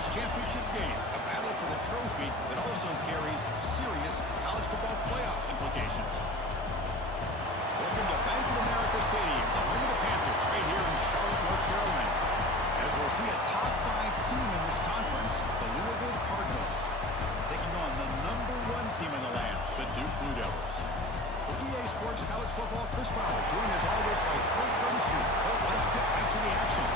conference championship game, a battle for the trophy that also carries serious college football playoff implications. Welcome to Bank of America Stadium, the home of the Panthers, right here in Charlotte, North Carolina. As we'll see a top 5 team in this conference, the Louisville Cardinals, taking on the #1 team in the land, the Duke Blue Devils. For EA Sports College Football, Chris Fowler, joined as always by Kurt Crudenstreet. Kurt, let's get back to the action.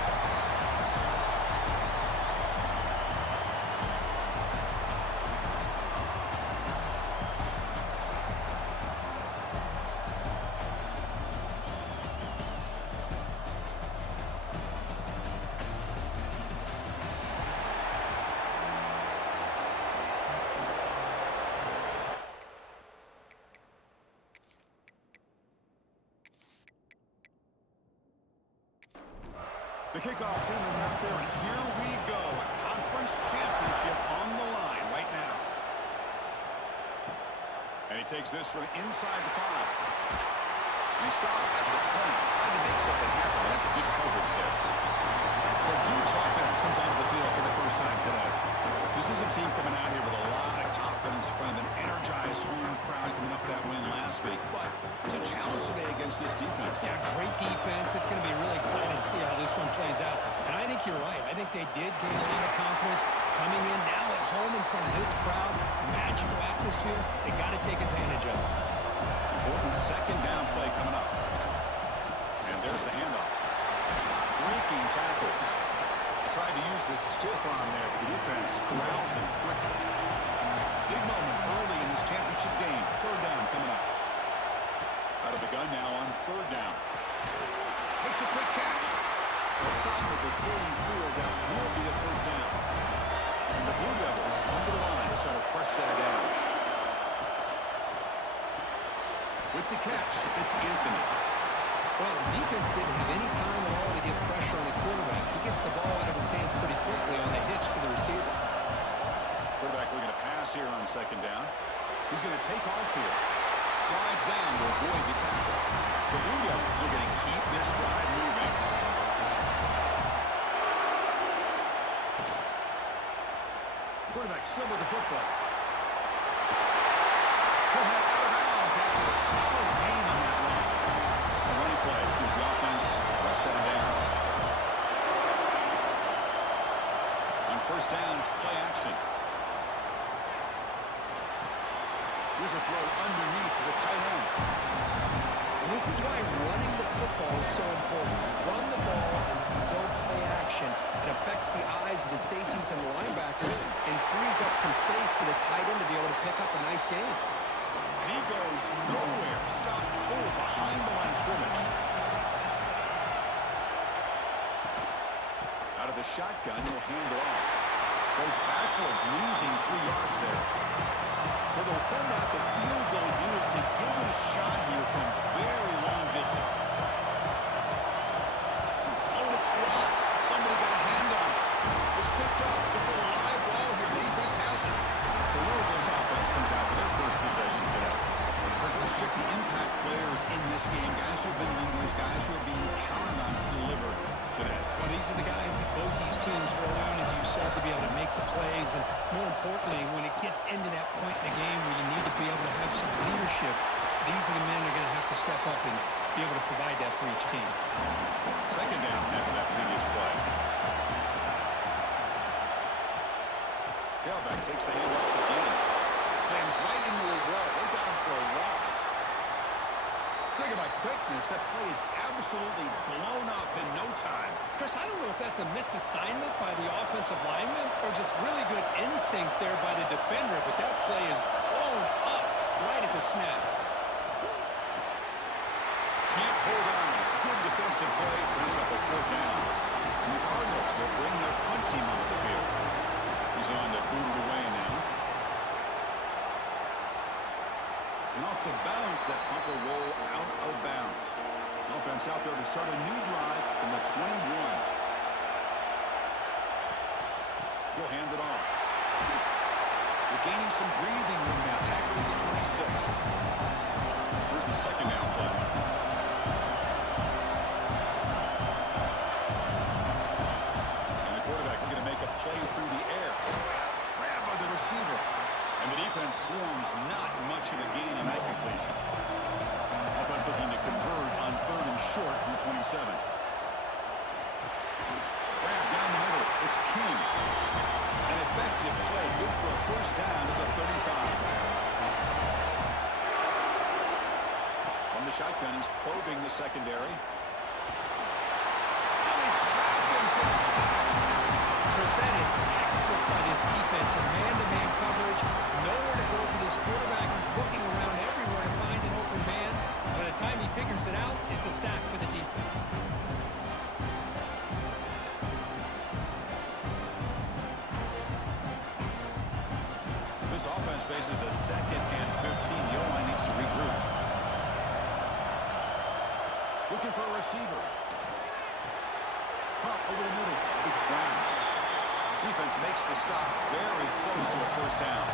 The kickoff team is out there, and here we go. A conference championship on the line right now. And he takes this from inside the 5. And he stopped at the 20, trying to make something happen. That's good coverage there. So Duke's offense comes onto the field for the first time today. This is a team coming out here with a lot of confidence from an energized home crowd coming off that win last week. But there's a challenge today against this defense. Yeah, great defense. It's going to be really exciting to see how this one plays out. And I think you're right. I think they did gain a lot of confidence coming in now at home in front of this crowd. Magical atmosphere. They got to take advantage of it. Important second down play coming up. And there's the handoff. Breaking tackles. Tried to use the stiff arm there, but the defense corrals him quickly. Big moment early in this championship game. Third down coming up. Out of the gun now on third down. Makes a quick catch. They'll stop with the 34. That will be a first down. And the Blue Devils come to the line to start a fresh set of downs. With the catch, it's Anthony. Well, the defense didn't have any time at all to get pressure on the quarterback. He gets the ball out of his hands pretty quickly on the hitch to the receiver. Quarterback looking to pass here on second down. He's going to take off here. Slides down to avoid the tackle. The Blue Devils are going to keep this drive moving. Quarterback still with the football. He'll head out of bounds after a solid gain on that run. A running play gives the offense a fresh set of downs. On first down, it's play action. Here's a throw underneath to the tight end. This is why running the football is so important. Run the ball and then you go play action. It affects the eyes of the safeties and the linebackers and frees up some space for the tight end to be able to pick up a nice gain. And he goes nowhere. Stopped cold behind the line of scrimmage. Out of the shotgun, he'll hand it off. Goes backwards, losing 3 yards there. So they'll send out the field goal unit to give it a shot here from very long distance. Oh, and it's blocked. Somebody got a hand on it. It's picked up. It's a live ball here. The defense has it. So Louisville's offense comes out for their first possession today. Let's check the impact players in this game. Guys who have been leaders, guys who are being counted on to deliver today. Well, these are the guys that both these teams rely on, as you said, to be able to make the plays. And more importantly, when it gets into that point in the game where you need to be able to have some leadership, these are the men that are going to have to step up and be able to provide that for each team. Second down after that previous play. Tailback takes the handoff again. Slams right into a wall. They got him for a loss. Taken by quickness, that play is absolutely blown up in no time. Chris, I don't know if that's a misassignment by the offensive lineman or just really good instincts there by the defender, but that play is blown up right at the snap. Can't hold on. Good defensive play brings up a fourth down. And the Cardinals will bring their punt team onto the field. He's on to boot it away now. And off the bounce, that punt will roll out of bounds. Offense out there to start a new drive from the 21. He'll hand it off. We're gaining some breathing room now, tackling the 26. Here's the second down play. And the quarterback looking to make a play through the air. possession. Offense looking to convert on 3rd and short from the 27. Grab down the middle. It's King. An effective play. Good for a first down at the 35. From the shotgun, he's probing the secondary. And he trapped him for a sack. Chris, that is textbook by this defense. A man-to-man coverage. Nowhere to go for this quarterback. He's looking around everywhere to find an open man. By the time he figures it out, it's a sack for the defense. This offense faces a 2nd and 15. The O-line needs to regroup. Looking for a receiver. Caught over the middle. It's Brown. Defense makes the stop very close to a first down.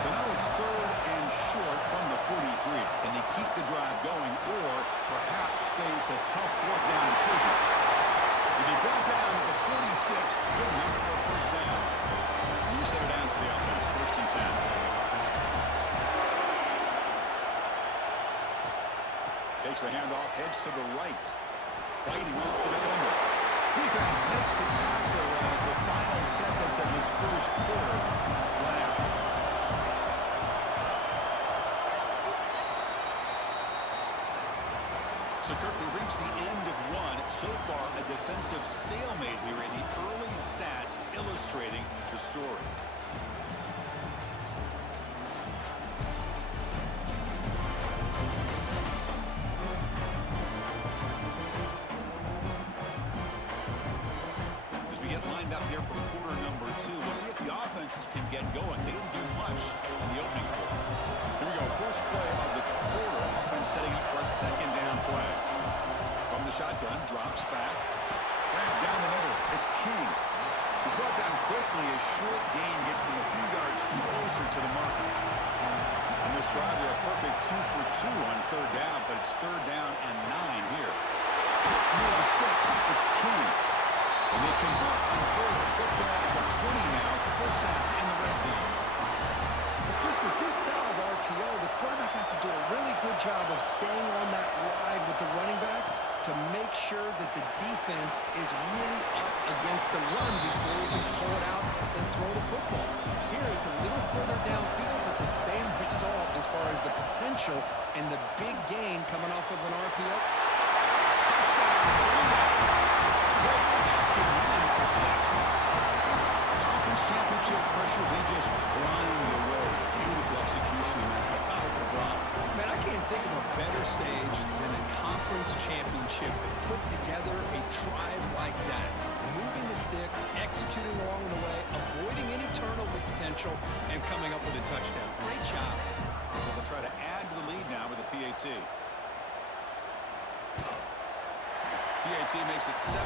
So now it's 3rd and short from the 43. Can they keep the drive going or perhaps face a tough 4th down decision? If he brought down at the 46, good enough for a first down. New set of downs for the offense, 1st and 10. Takes the handoff, heads to the right. Fighting off the defender. Defense makes the tackle as the final seconds of this first quarter run out. So, Kurt, we reached the end of one. So far, a defensive stalemate here in the early stats illustrating the story. As we get lined up here for quarter number 2, we'll see if the offenses can get going. They didn't do much in the opening quarter. Here we go, first play of the quarter. Offense setting up for a 2nd down play. From the shotgun, drops back. Grab down the middle. It's King. He's brought down quickly. A short gain gets them a few yards closer to the mark. On this drive, they're a perfect 2 for 2 on 3rd down, but it's 3rd down and 9 here. Near the sticks, it's King. And they convert on 3rd. Football at the 20 now. First down in the red zone. Chris, with this style of RPO, the quarterback has to do a really good job of staying on that ride with the running back to make sure that the defense is really up against the run before he can pull it out and throw the football. Here, it's a little further downfield, but the same result as far as the potential and the big gain coming off of an RPO. Touchdown. Great catch and run for 6. Conference championship pressure, they just grind away. Beautiful execution in that methodical drive. Man, I can't think of a better stage than the conference championship to put together a drive like that. Moving the sticks, executing along the way, avoiding any turnover potential, and coming up with a touchdown. Great job. They'll try to add to the lead now with a PAT. PAT makes it 7-0.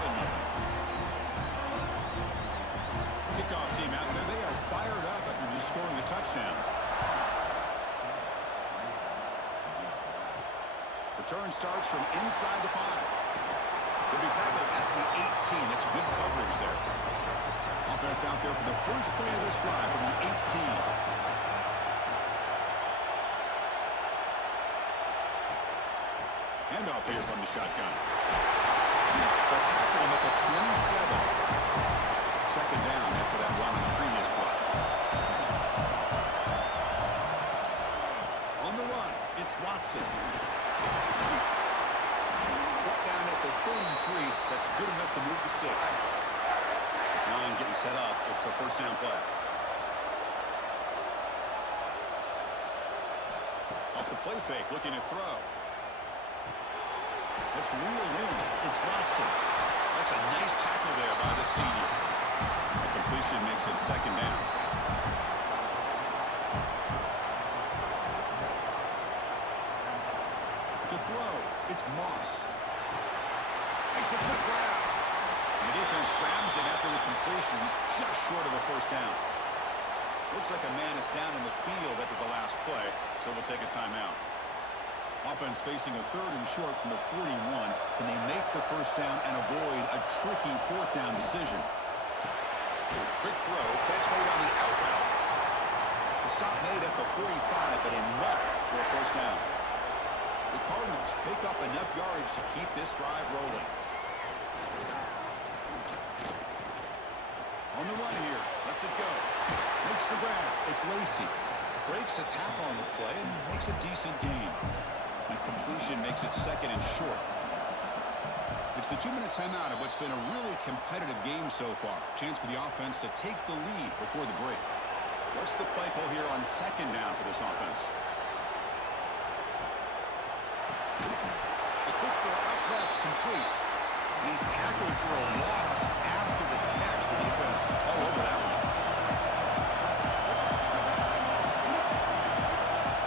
Kickoff team out there. They are fired up after just scoring a touchdown. Return starts from inside the 5. Will be tackled at the 18. That's good coverage there. Offense out there for the first play of this drive from the 18. Handoff here from the shotgun. They'll tackle him at the 27. 2nd down after that run on the previous play. On the run, it's Watson. Brought down at the 33. That's good enough to move the sticks. This line getting set up. It's a first down play. Off the play fake, looking to throw. It's reeled in. It's Watson. That's a nice tackle there by the senior. The completion makes it 2nd down. To throw, it's Moss. Makes a quick grab. And the defense grabs it after the completion. He's just short of a first down. Looks like a man is down in the field after the last play, so we'll take a timeout. Offense facing a 3rd and short from the 41. Can they make the first down and avoid a tricky 4th down decision? Quick throw, catch made on the out route. The stop made at the 45, but enough for a first up enough yardage to keep this drive rolling. On the run here. Lets it go. Makes the grab. It's Lacey. Breaks a tackle on the play and makes a decent gain. The completion makes it second and short. It's the 2-minute timeout of what's been a really competitive game so far. Chance for the offense to take the lead before the break. What's the play call here on second down for this offense? The quick throw out left, complete. And he's tackled for a loss after the catch. The defense all over that one.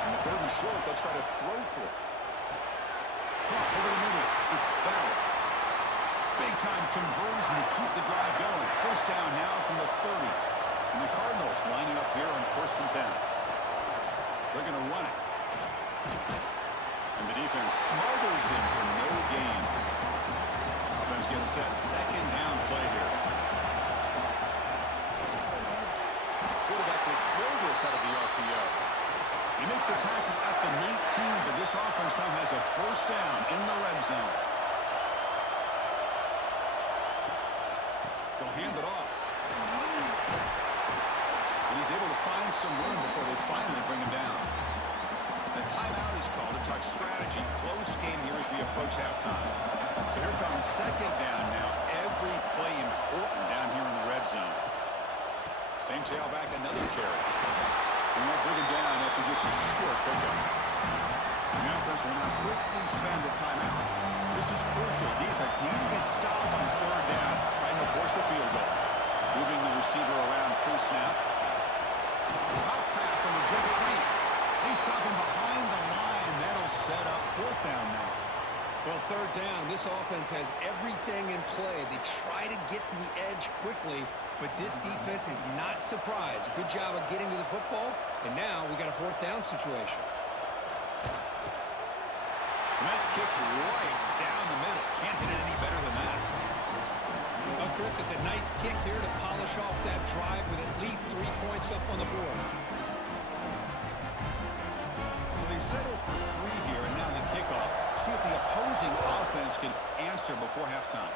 In the third and short, they'll try to throw for it. Clock over the middle. It's Bell. Big-time conversion to keep the drive going. First down now from the 30. And the Cardinals lining up here on 1st and 10. They're going to run it. And the defense smothers him for no gain. Offense getting set. Second down play here. Quarterback will throw this out of the RPO. They make the tackle at the 19, but this offense now has a first down in the red zone. They'll hand it off. And he's able to find some room before they finally bring him down. The timeout is called to talk strategy. Close game here as we approach halftime. So here comes second down now. Every play important down here in the red zone. Same tailback, another carry. And they'll bring him down after just a short pickup. And the offense will now quickly spend a timeout. This is crucial. Defense needing a stop on third down, trying to force a field goal. Moving the receiver around pre-snap. Pop pass on the jet sweep. They stop him behind the line. That'll set up fourth down now. Well, third down, this offense has everything in play. They try to get to the edge quickly, but this defense is not surprised. Good job of getting to the football, and now we got a fourth down situation. And that kick right down the middle. Can't hit it any better than that. Well, Chris, it's a nice kick here to polish off that drive with at least 3 points up on the board. So they settle for 3 here, and now the kickoff. See if the opposing offense can answer before halftime.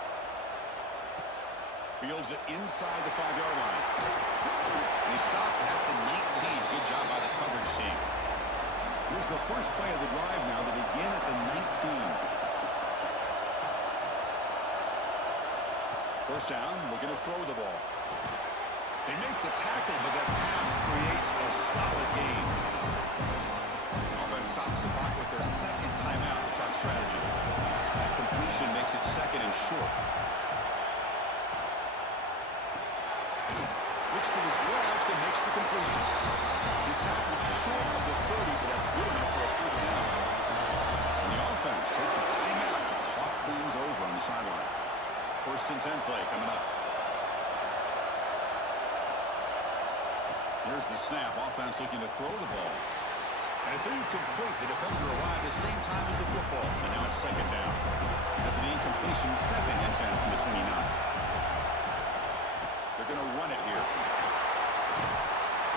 Fields it inside the 5-yard line. And he stopped at the 19. Good job by the coverage team. Here's the first play of the drive now. They begin at the 19. First down, looking to throw the ball. They make the tackle, but that pass creates a solid gain. Offense stops the clock with their second timeout to talk strategy. That completion makes it second and short. Looks to his left and makes the completion. He's tackled short of the 30, but that's good enough for a first down. And the offense takes a timeout to talk things over on the sideline. 1st and 10 play coming up. Here's the snap. Offense looking to throw the ball. And it's incomplete. The defender arrived at the same time as the football. And now it's second down. After the incompletion, 2nd and 10 from the 29. They're going to run it here.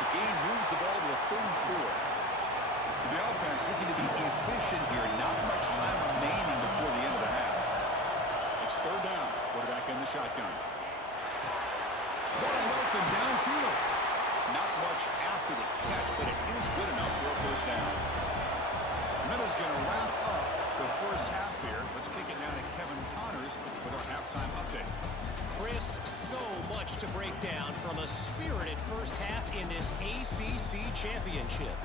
The game moves the ball to the 34. To the offense looking to be efficient here. Not much time remaining before the end of the half. It's third down. Quarterback in the shotgun. Wide open downfield. Not much after the catch, but it is good enough for a first down. Middle's going to wrap up the first half here. Let's kick it now to Kevin Connors with our halftime update. Chris, so much to break down from a spirited first half in this ACC championship.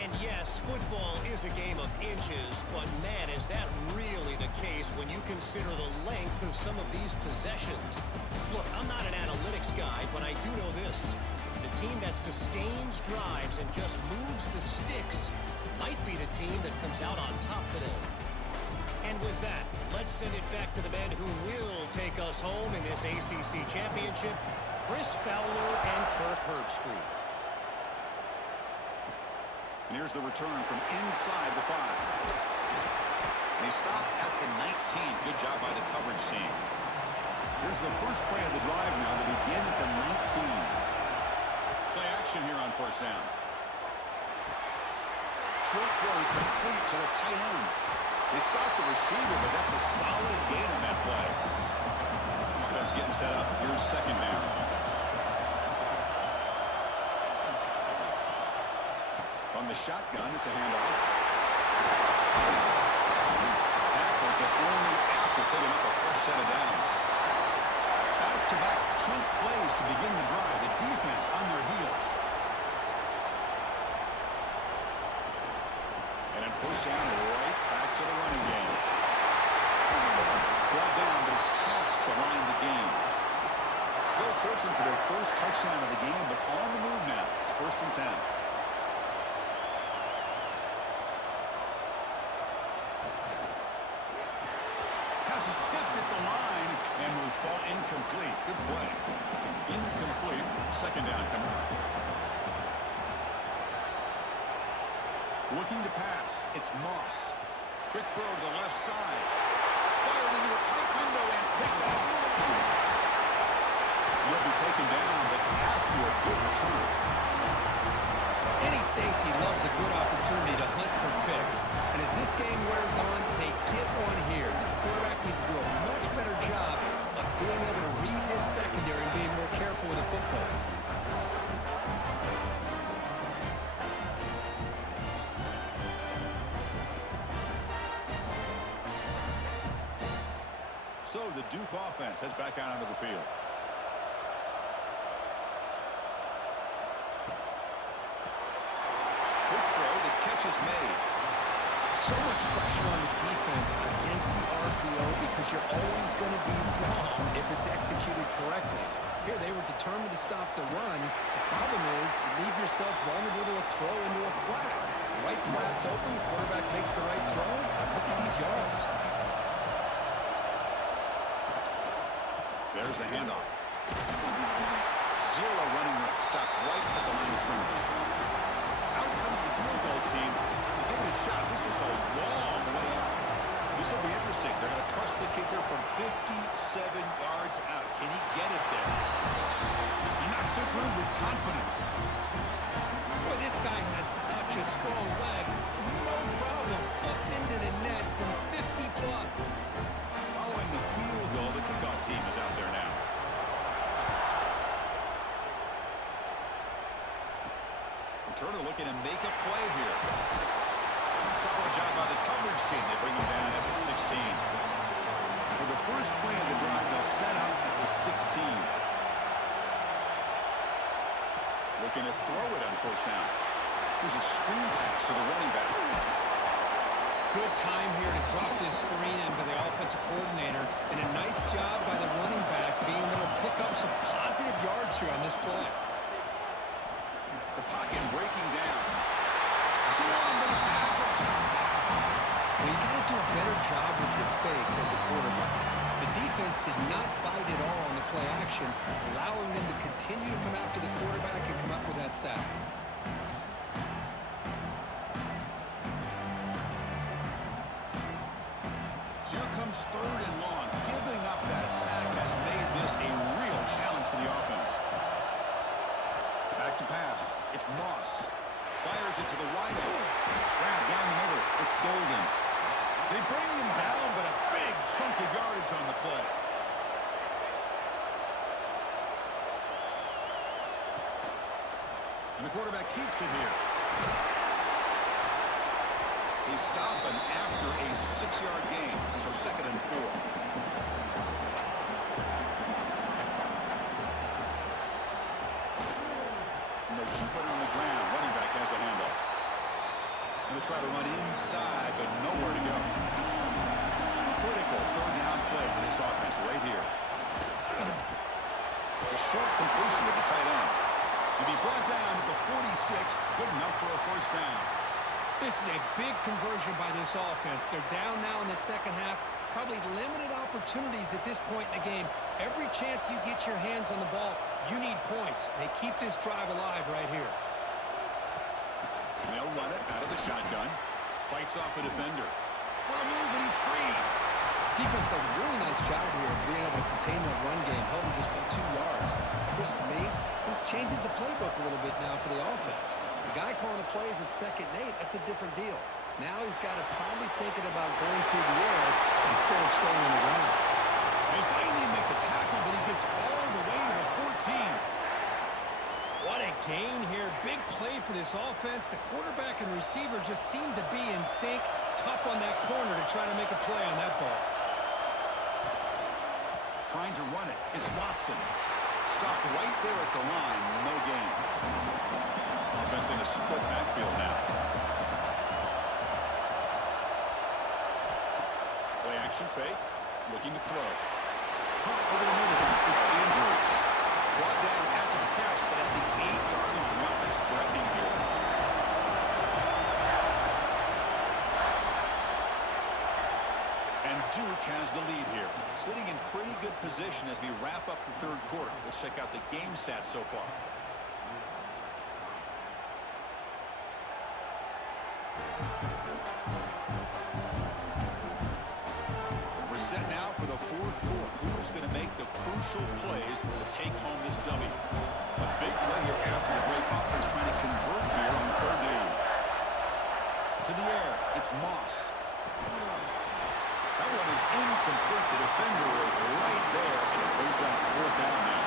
And yes, football is a game of inches, but man, is that really the case when you consider the length of some of these possessions. Look, I'm not an analytics guy, but I do know this. The team that sustains drives and just moves the sticks might be the team that comes out on top today. And with that, let's send it back to the men who will take us home in this ACC championship, Chris Fowler and Kirk Herbstreit. And here's the return from inside the 5. And he stopped at the 19. Good job by the coverage team. Here's the first play of the drive now. They begin at the 19. Play action here on first down. Short throw complete to the tight end. They stopped the receiver, but that's a solid gain on that play. Offense getting set up. Here's second down. On the shotgun, it's a handoff. Tackle, but only after picking up a fresh set of downs. Back-to-back chunk plays to begin the drive. The defense on their heels. And then first down, right back to the running game. Brought down, but it's past the line to gain. Still searching for their first touchdown of the game, but on the move now. It's 1st and 10. Passes tipped at the line and will fall incomplete. Good play. Incomplete. Second down coming up. Looking to pass. It's Moss. Quick throw to the left side. Fired into a tight window and picked off. He'll be taken down, but after a good return. Any safety loves a good opportunity to hunt for picks. And as this game wears on, they get one here. This quarterback needs to do a much better job of being able to read this secondary and being more careful with the football. So the Duke offense heads back out onto the field. Quick throw, the catch is made. So much pressure on the defense against the RPO because you're always going to be wrong if it's executed correctly. Here they were determined to stop the run. The problem is you leave yourself vulnerable to a throw into a flat. The right flat's open, the quarterback makes the right throw. Look at these yards. There's the handoff. Zero running room. Stopped right at the line of scrimmage. Out comes the field goal team to give it a shot. This is a long way out. This will be interesting. They're going to trust the kicker from 57 yards out. Can he get it there? He knocks it through with confidence. Boy, this guy has such a strong leg. No problem. Up into the net from 50 plus. Following the field goal, the kickoff team is out there now. Turner looking to make a play here. Solid job by the coverage team. They bring him down at the 16. For the first play of the drive, they'll set up at the 16. Looking to throw it on first down. Here's a screen pass to the running back. Good time here to drop this screen in by the offensive coordinator, and a nice job by the running back being able to pick up some positive yards here on this play. The pocket breaking down. Swarm to the pass rush. Well, you got to do a better job with your fake as the quarterback. The defense did not bite at all on the play action, allowing them to continue to come after the quarterback and come up with that sack. So here comes 3rd and long. Giving up that sack has made this a real challenge for the offense. Back to pass. It's Moss. Fires it to the wide open. Grab down the middle. It's Golden. They bring him down, but a big chunk of yardage on the play. And the quarterback keeps it here. They stop him after a 6-yard gain. So 2nd and 4. They'll keep it on the ground. Running back has the handoff. And they try to run inside, but nowhere to go. Critical 3rd down play for this offense right here. A short completion to the tight end. To be brought down at the 46, good enough for a first down. This is a big conversion by this offense. They're down now in the second half. Probably limited opportunities at this point in the game. Every chance you get your hands on the ball, you need points. They keep this drive alive right here. They'll run it out of the shotgun. Fights off a defender. What a move, and he's free. Defense does a really nice job here of being able to contain that run game, held him just by 2 yards. Chris, to me, this changes the playbook a little bit now for the offense. The guy calling the plays at 2nd and 8, that's a different deal. Now he's got to probably thinking about going through the air instead of staying on the ground. They finally make the tackle, but he gets all the way to the 14. What a gain here. Big play for this offense. The quarterback and receiver just seem to be in sync. Tough on that corner to try to make a play on that ball. Trying to run it. It's Watson. Stopped right there at the line. No gain. Offense in a split backfield now. Play action fake. Looking to throw. Caught over the middle. It's Andrews. Brought down after the catch, but at the 8-yard line. The offense threatening here. And Duke has the lead here. Sitting in pretty good position as we wrap up the third quarter. Let's check out the game stats so far. We're set now for the fourth quarter. Who's going to make the crucial plays to take home this W? A big play here after the break. Offense trying to convert here on third down. To the air. It's Moss. That one is incomplete. The defender was right there, and it brings on fourth down now.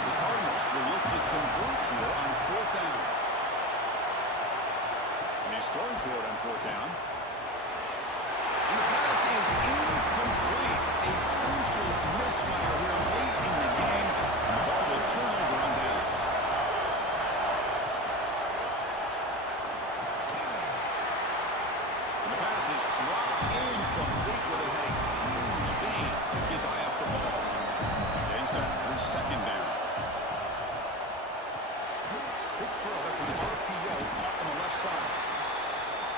The Cardinals will look to convert here on fourth down. And he's throwing for it on fourth down. And the pass is incomplete. A crucial misfire here late in the game, and the ball will turn over on downs. And the pass is dropped incomplete. Would have had a huge gain. Took his eye off the ball. Getting set for second down. Big throw. That's an RPO caught on the left side.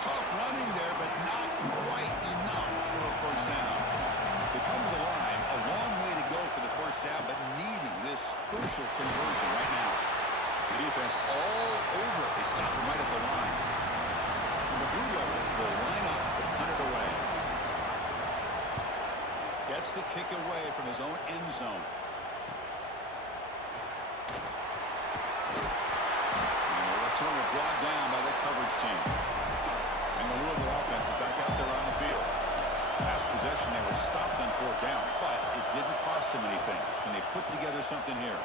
Tough running there, but not quite enough for a first down. They come to the line. A long way to go for the first down, but needing this crucial conversion right now. The defense all over it. They stop him right at the line. And the Blue Devils will line up to punt it away. Gets the kick away from his own end zone. And the returner brought down by the coverage team. And the Louisville offense is back out there on the field. Last possession, they were stopped on fourth down, but it didn't cost them anything. And they put together something here.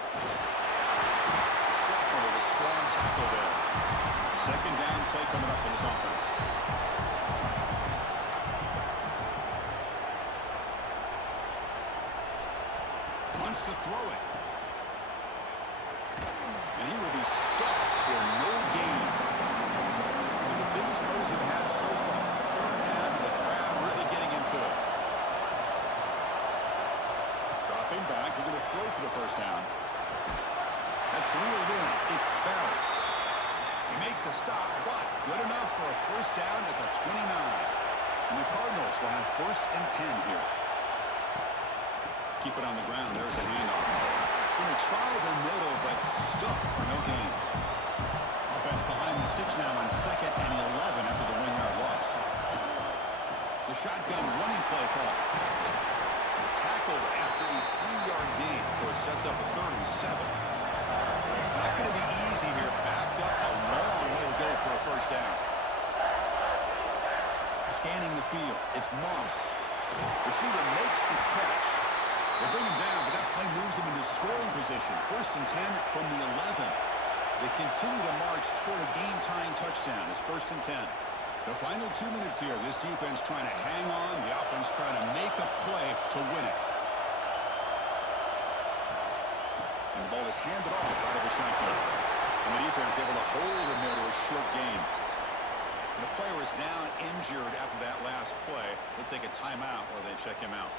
Sackler with a strong tackle there. Second down play coming up for this offense. Wants to throw it. And he will be stuffed for no gain. The biggest plays we've had so far. Third down, and the crowd really getting into it. Dropping back, we're going to throw for the first down. That's reeled in. It's Barrett. They make the stop, but good enough for a first down at the 29. And the Cardinals will have first and 10 here. Keep it on the ground. There's the handoff. Going to try the middle, but stuffed for no gain. Offense behind the 6 now on second and 11 after the 1-yard loss. The shotgun running play call. Tackled after a 3-yard gain, so it sets up a 3rd and 7. Not going to be easy here. Backed up a long way to go for a first down. Scanning the field. It's Moss. Receiver makes the catch. They bring him down, but that play moves him into scoring position. First and 10 from the 11. They continue to march toward a game-tying touchdown. It's first and 10. The final 2 minutes here. This defense trying to hang on. The offense trying to make a play to win it. And the ball is handed off out of the shotgun. And the defense able to hold him there to a short gain. And the player is down injured after that last play. They take a timeout or they check him out.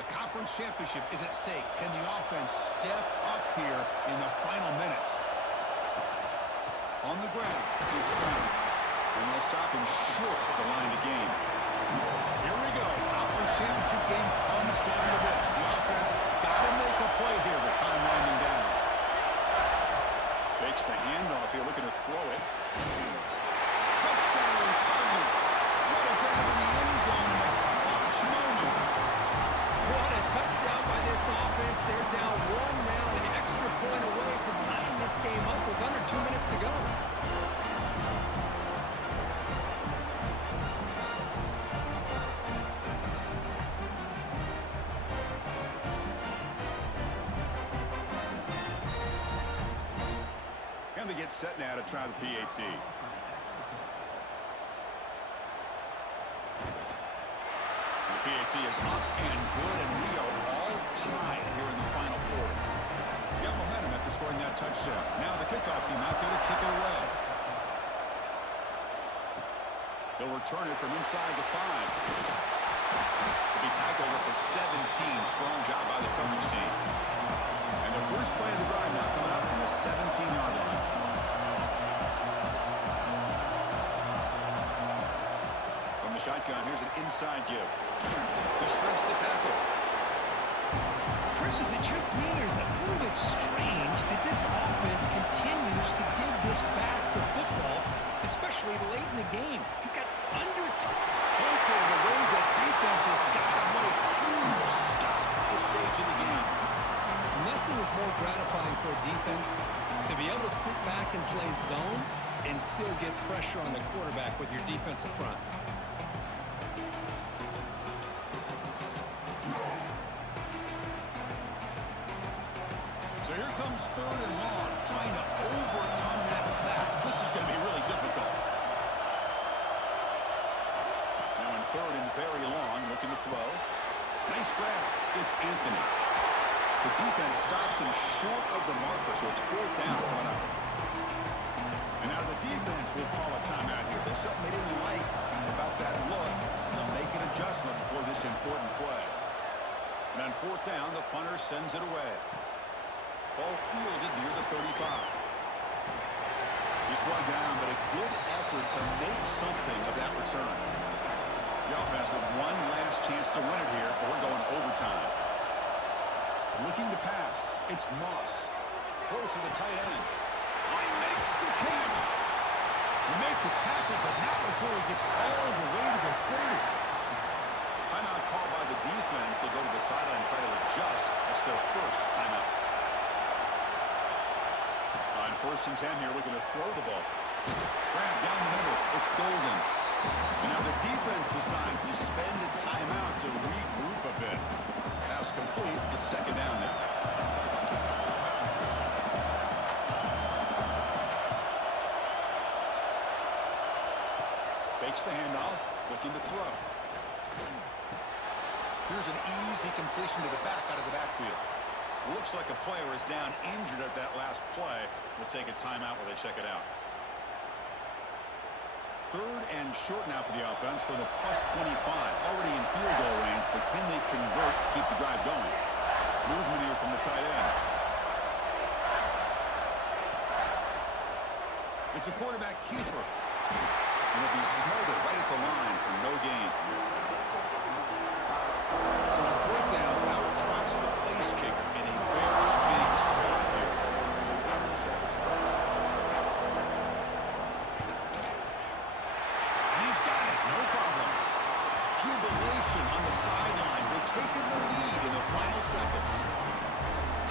The conference championship is at stake. Can the offense step up here in the final minutes? On the ground, it's Brown. And they'll stop him short at the line of game. Here we go. Conference championship game comes down to this. The offense got to make a play here with time winding down. Fakes the handoff here, looking to throw it. Touchdown, Cardinals. What a grab in the end zone in a clutch moment. What a touchdown by this offense. They're down 1 now, an extra point away from tying this game up with under 2 minutes to go. gets set now to try the PAT. The PAT is up and good, and we are all tied here in the final quarter. Got momentum after scoring that touchdown. Now the kickoff team out there to kick it away. They'll return it from inside the 5. Be tackled at the 17. Strong job by the coverage team. And the first play of the drive now coming up from the 17-yard line. From the shotgun, here's an inside give. He shreds the tackle. Chris, is it just me, or is it a little bit strange that this offense continues to give this back the football, especially late in the game? He's got under Taken the way that defense has got him. What a huge stop at this stage of the game. Nothing is more gratifying for a defense to be able to sit back and play zone and still get pressure on the quarterback with your defensive front. So here comes 3rd and long, trying to overcome that sack. This is going to be really difficult. Now in 3rd and very long, looking to throw. Nice grab. It's Anthony. The defense stops him short of the marker, so it's 4th down coming up. And now the defense will call a timeout here. There's something they didn't like about that look. They'll make an adjustment before this important play. And on 4th down, the punter sends it away. Ball fielded near the 35. He's brought down, but a good effort to make something of that return. The offense with one last chance to win it here, or we're going overtime. Looking to pass, it's Moss. Throws to the tight end. Oh, he makes the catch. He make the tackle, but not before he gets all the way to the 30. Timeout called by the defense. They'll go to the sideline and try to adjust. That's their first timeout. On 1st and 10 here, looking to throw the ball. Grab down the middle. It's Golden. And now the defense decides to spend a timeout to regroup a bit. Pass complete. It's 2nd down now. Fakes the handoff. Looking to throw. Here's an easy completion to the back out of the backfield. Looks like a player is down injured at that last play. We'll take a timeout while they check it out. 3rd and short now for the offense for the +25. Already in field goal range, but can they convert, keep the drive going? Movement here from the tight end. It's a quarterback keeper. And it'll be smothered right at the line for no gain. So on 4th down, out trots the place kicker in a very big spot here. And he's got it, no problem. Jubilation on the sidelines. They've taken the lead in the final seconds.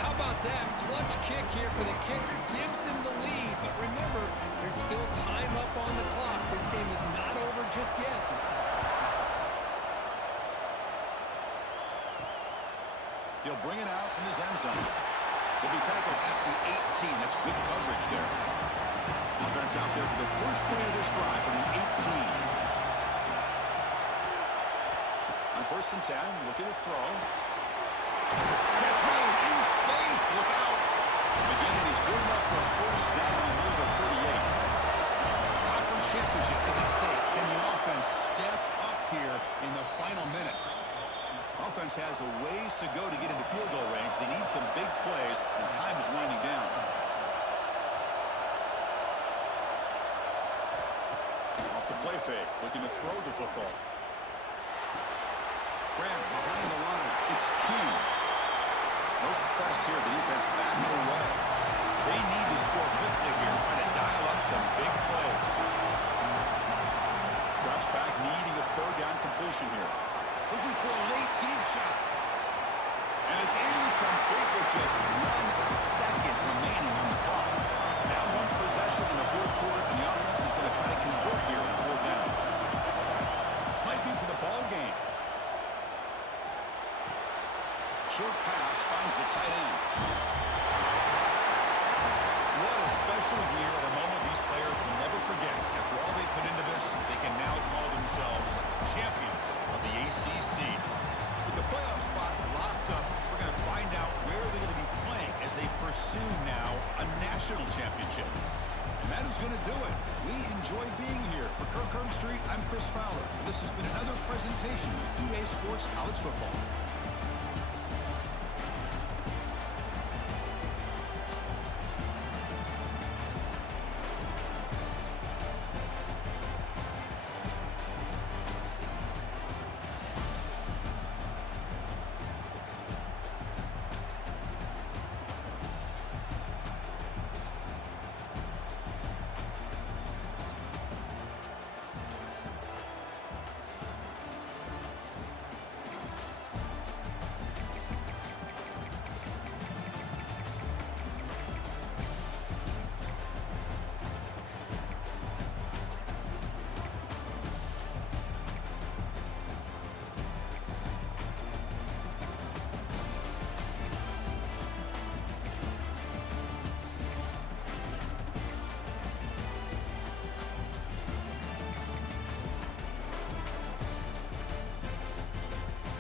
How about that clutch kick here for the kicker? Gives him the lead, but remember, there's still time up on the clock. This game is not over just yet. He'll bring it out from his end zone. He'll be tackled at the 18. That's good coverage there. Offense out there for the first play of this drive from the 18. On 1st and 10, looking to throw. Catch made in space. Look out. Again, he's good enough for a 1st down near the 38. Conference championship is at stake. Can the offense step up here in the final minutes? Offense has a ways to go to get into field goal range. They need some big plays, and time is winding down. Off the play fake, looking to throw the football. Grab behind the line. It's King. No press here. The defense backing away. They need to score quickly here, trying to dial up some big plays. Drops back, needing a 3rd down completion here. Looking for a late deep shot. And it's incomplete with just 1 second remaining on the clock. Now 1 possession in the 4th quarter, and the offense is going to try to convert here on 4th down. This might be for the ball game. Short pass finds the tight end. What a A special year and a moment these players will never forget. After all they put into this, they can now call themselves champions of the ACC. With the playoff spot locked up, we're going to find out where they're going to be playing as they pursue now a national championship. And that is going to do it. We enjoyed being here. For Kirk Street, I'm Chris Fowler. And this has been another presentation of EA Sports College Football.